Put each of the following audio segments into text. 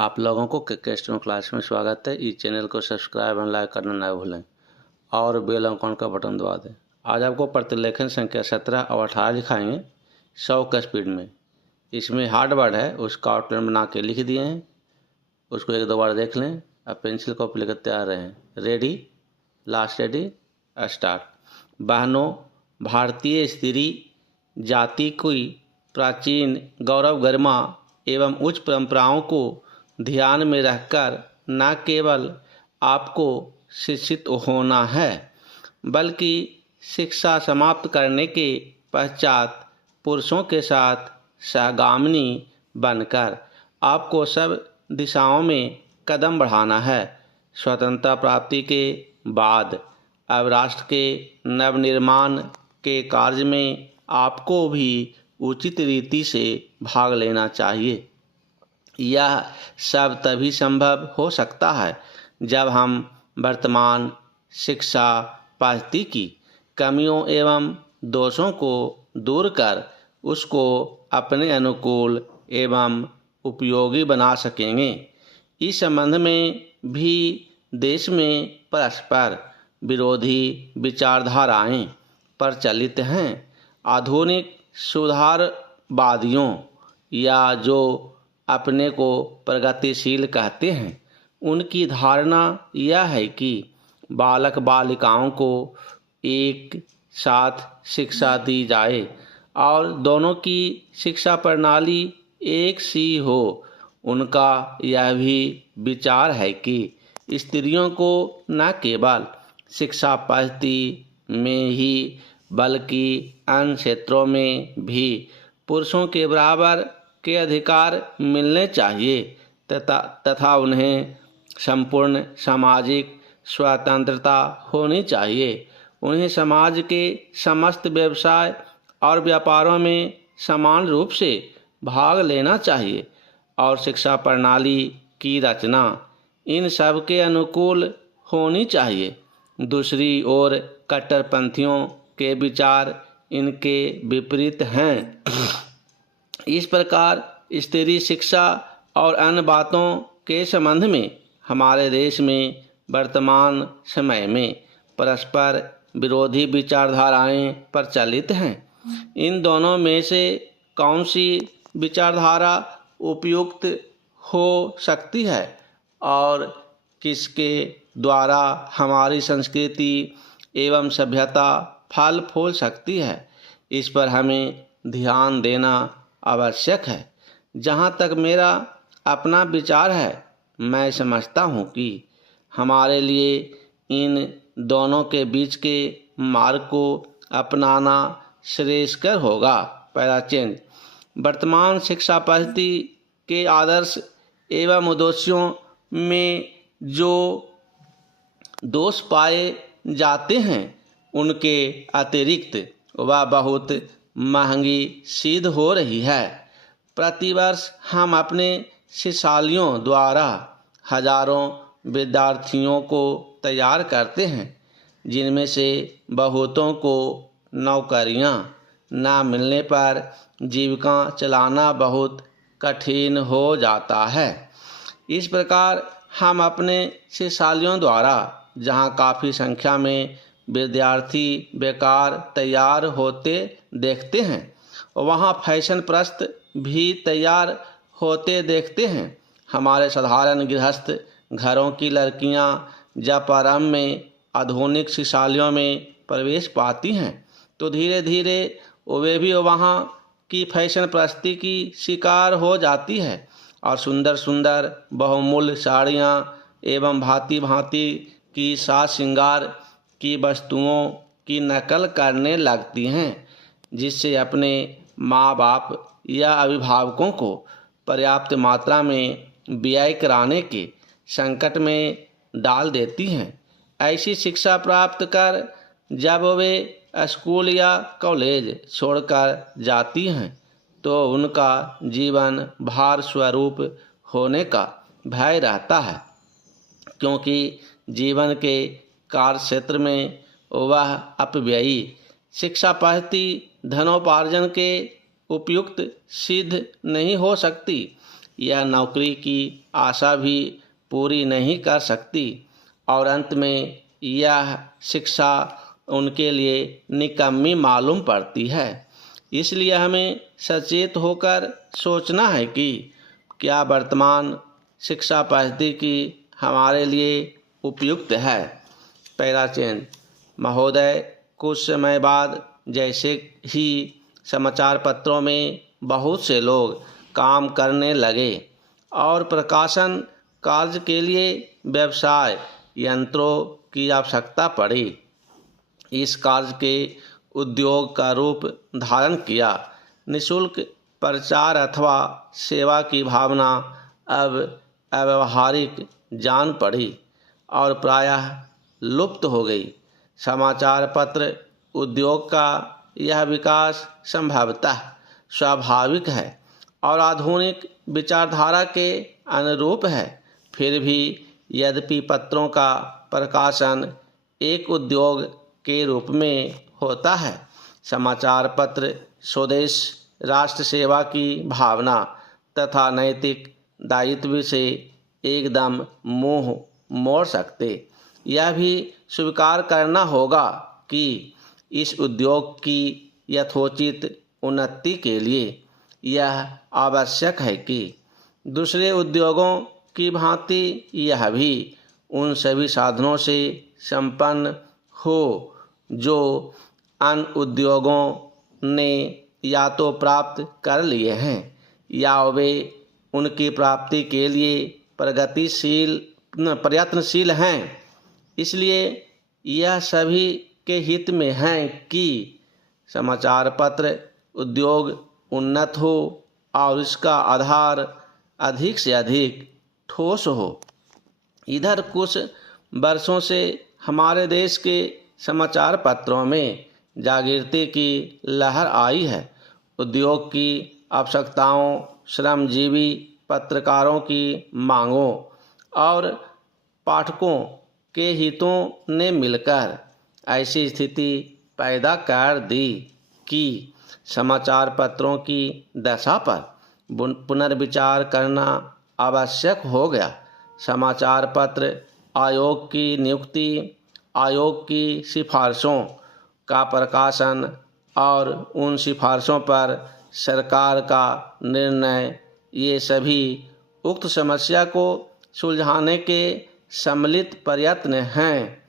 आप लोगों को क्वेश्चन क्लास में स्वागत है। इस चैनल को सब्सक्राइब और लाइक करना ना भूलें और बेल आइकन का बटन दबा दें। आज आपको प्रतिलेखन संख्या 17 और 18 दिखाएंगे 100 का स्पीड में। इसमें हार्ड वर्ड है, उसका आउटलाइन बना के लिख दिए हैं, उसको एक दो बार देख लें। अब पेंसिल कॉपी लेकर तैयार रहें। Ready, last ready, start. बहनों, भारतीय स्त्री जाति की प्राचीन गौरव गरिमा एवं उच्च परंपराओं को ध्यान में रखकर न केवल आपको शिक्षित होना है, बल्कि शिक्षा समाप्त करने के पश्चात पुरुषों के साथ सहगामिनी बनकर आपको सब दिशाओं में कदम बढ़ाना है। स्वतंत्रता प्राप्ति के बाद अब राष्ट्र के नवनिर्माण के कार्य में आपको भी उचित रीति से भाग लेना चाहिए। यह सब तभी संभव हो सकता है जब हम वर्तमान शिक्षा पद्धति की कमियों एवं दोषों को दूर कर उसको अपने अनुकूल एवं उपयोगी बना सकेंगे। इस संबंध में भी देश में परस्पर विरोधी विचारधाराएं प्रचलित हैं। आधुनिक सुधारवादियों या जो अपने को प्रगतिशील कहते हैं, उनकी धारणा यह है कि बालक बालिकाओं को एक साथ शिक्षा दी जाए और दोनों की शिक्षा प्रणाली एक सी हो। उनका यह भी विचार है कि स्त्रियों को न केवल शिक्षा पद्धति में ही बल्कि अन्य क्षेत्रों में भी पुरुषों के बराबर के अधिकार मिलने चाहिए तथा उन्हें संपूर्ण सामाजिक स्वतंत्रता होनी चाहिए। उन्हें समाज के समस्त व्यवसाय और व्यापारों में समान रूप से भाग लेना चाहिए और शिक्षा प्रणाली की रचना इन सब के अनुकूल होनी चाहिए। दूसरी ओर कट्टरपंथियों के विचार इनके विपरीत हैं। इस प्रकार स्त्री शिक्षा और अन्य बातों के संबंध में हमारे देश में वर्तमान समय में परस्पर विरोधी विचारधाराएं प्रचलित हैं। इन दोनों में से कौन सी विचारधारा उपयुक्त हो सकती है और किसके द्वारा हमारी संस्कृति एवं सभ्यता फल फूल सकती है, इस पर हमें ध्यान देना आवश्यक है। जहाँ तक मेरा अपना विचार है, मैं समझता हूँ कि हमारे लिए इन दोनों के बीच के मार्ग को अपनाना श्रेयस्कर होगा। पहला चेंज, वर्तमान शिक्षा पद्धति के आदर्श एवं उद्देश्यों में जो दोष पाए जाते हैं, उनके अतिरिक्त वह बहुत महंगी सिद्ध हो रही है। प्रतिवर्ष हम अपने शिक्षालयों द्वारा हजारों विद्यार्थियों को तैयार करते हैं, जिनमें से बहुतों को नौकरियां न मिलने पर जीविका चलाना बहुत कठिन हो जाता है। इस प्रकार हम अपने शिक्षालयों द्वारा जहां काफ़ी संख्या में विद्यार्थी बेकार तैयार होते देखते हैं, वहां फैशन प्रस्त भी तैयार होते देखते हैं। हमारे साधारण गृहस्थ घरों की लड़कियां जब प्रारंभ में आधुनिक शिक्षालयों में प्रवेश पाती हैं, तो धीरे धीरे वे भी वहां की फैशन प्रस्ती की शिकार हो जाती है और सुंदर सुंदर बहुमूल्य साड़ियाँ एवं भांति भांति की साज श्रृंगार की वस्तुओं की नकल करने लगती हैं, जिससे अपने माँ बाप या अभिभावकों को पर्याप्त मात्रा में व्यय कराने के संकट में डाल देती हैं। ऐसी शिक्षा प्राप्त कर जब वे स्कूल या कॉलेज छोड़कर जाती हैं, तो उनका जीवन भार स्वरूप होने का भय रहता है, क्योंकि जीवन के कार्य क्षेत्र में वह अपव्ययी शिक्षा पद्धति धनोपार्जन के उपयुक्त सिद्ध नहीं हो सकती। यह नौकरी की आशा भी पूरी नहीं कर सकती और अंत में यह शिक्षा उनके लिए निकम्मी मालूम पड़ती है। इसलिए हमें सचेत होकर सोचना है कि क्या वर्तमान शिक्षा पद्धति की हमारे लिए उपयुक्त है। पैराचेन महोदय, कुछ समय बाद जैसे ही समाचार पत्रों में बहुत से लोग काम करने लगे और प्रकाशन कार्य के लिए व्यवसाय यंत्रों की आवश्यकता पड़ी, इस कार्य के उद्योग का रूप धारण किया। निःशुल्क प्रचार अथवा सेवा की भावना अब अव्यावहारिक जान पड़ी और प्रायः लुप्त हो गई। समाचार पत्र उद्योग का यह विकास संभवतः स्वाभाविक है और आधुनिक विचारधारा के अनुरूप है। फिर भी यद्यपि पत्रों का प्रकाशन एक उद्योग के रूप में होता है, समाचार पत्र स्वदेश राष्ट्र सेवा की भावना तथा नैतिक दायित्व से एकदम मुंह मोड़ सकते। यह भी स्वीकार करना होगा कि इस उद्योग की यथोचित उन्नति के लिए यह आवश्यक है कि दूसरे उद्योगों की भांति यह भी उन सभी साधनों से संपन्न हो जो अन्य उद्योगों ने या तो प्राप्त कर लिए हैं या वे उनकी प्राप्ति के लिए प्रयत्नशील हैं। इसलिए यह सभी के हित में है कि समाचार पत्र उद्योग उन्नत हो और इसका आधार अधिक से अधिक ठोस हो। इधर कुछ वर्षों से हमारे देश के समाचार पत्रों में जागृति की लहर आई है। उद्योग की आवश्यकताओं, श्रमजीवी पत्रकारों की मांगों और पाठकों के हितों ने मिलकर ऐसी स्थिति पैदा कर दी कि समाचार पत्रों की दशा पर पुनर्विचार करना आवश्यक हो गया। समाचार पत्र आयोग की नियुक्ति, आयोग की सिफारिशों का प्रकाशन और उन सिफारिशों पर सरकार का निर्णय, ये सभी उक्त समस्या को सुलझाने के सम्मिलित प्रयत्न हैं।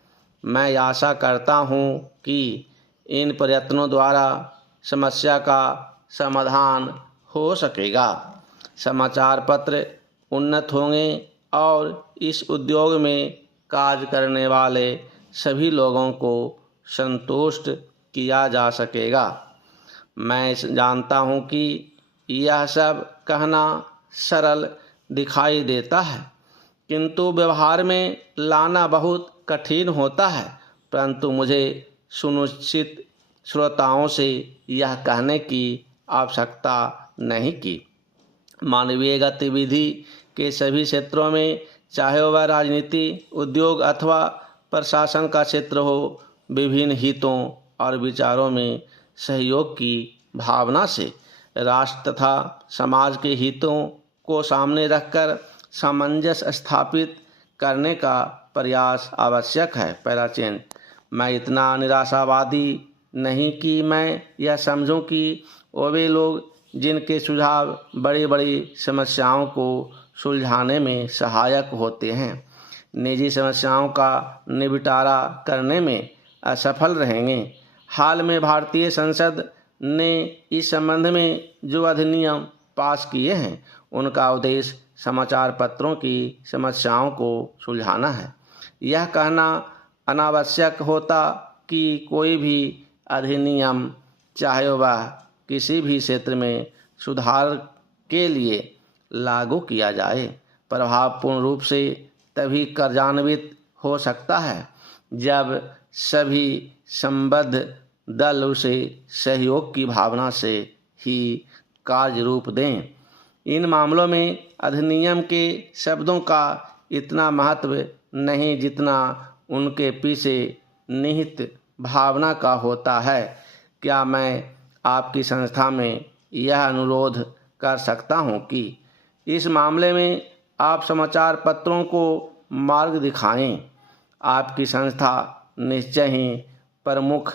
मैं आशा करता हूँ कि इन प्रयत्नों द्वारा समस्या का समाधान हो सकेगा, समाचार पत्र उन्नत होंगे और इस उद्योग में कार्य करने वाले सभी लोगों को संतुष्ट किया जा सकेगा। मैं जानता हूँ कि यह सब कहना सरल दिखाई देता है, किंतु व्यवहार में लाना बहुत कठिन होता है। परंतु मुझे सुनिश्चित श्रोताओं से यह कहने की आवश्यकता नहीं कि मानवीय गतिविधि के सभी क्षेत्रों में, चाहे वह राजनीति, उद्योग अथवा प्रशासन का क्षेत्र हो, विभिन्न हितों और विचारों में सहयोग की भावना से राष्ट्र तथा समाज के हितों को सामने रखकर सामंजस्य स्थापित करने का प्रयास आवश्यक है। पैराचेन मैं इतना निराशावादी नहीं कि मैं यह समझूं कि वे लोग जिनके सुझाव बड़ी बड़ी समस्याओं को सुलझाने में सहायक होते हैं, निजी समस्याओं का निपटारा करने में असफल रहेंगे। हाल में भारतीय संसद ने इस संबंध में जो अधिनियम पास किए हैं, उनका उद्देश्य समाचार पत्रों की समस्याओं को सुलझाना है। यह कहना अनावश्यक होता कि कोई भी अधिनियम, चाहे वह किसी भी क्षेत्र में सुधार के लिए लागू किया जाए, प्रभावपूर्ण रूप से तभी कार्यान्वित हो सकता है जब सभी संबद्ध दल उसे सहयोग की भावना से ही कार्य रूप दें। इन मामलों में अधिनियम के शब्दों का इतना महत्व नहीं जितना उनके पीछे निहित भावना का होता है। क्या मैं आपकी संस्था में यह अनुरोध कर सकता हूं कि इस मामले में आप समाचार पत्रों को मार्ग दिखाएं। आपकी संस्था निश्चय ही प्रमुख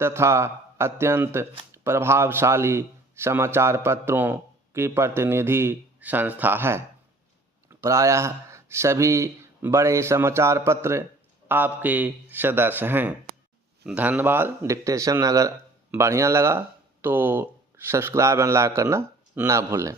तथा अत्यंत प्रभावशाली समाचार पत्रों की प्रतिनिधि संस्था है। प्रायः सभी बड़े समाचार पत्र आपके सदस्य हैं। धन्यवाद। डिक्टेशन अगर बढ़िया लगा तो सब्सक्राइब एंड लाइक करना ना भूलें।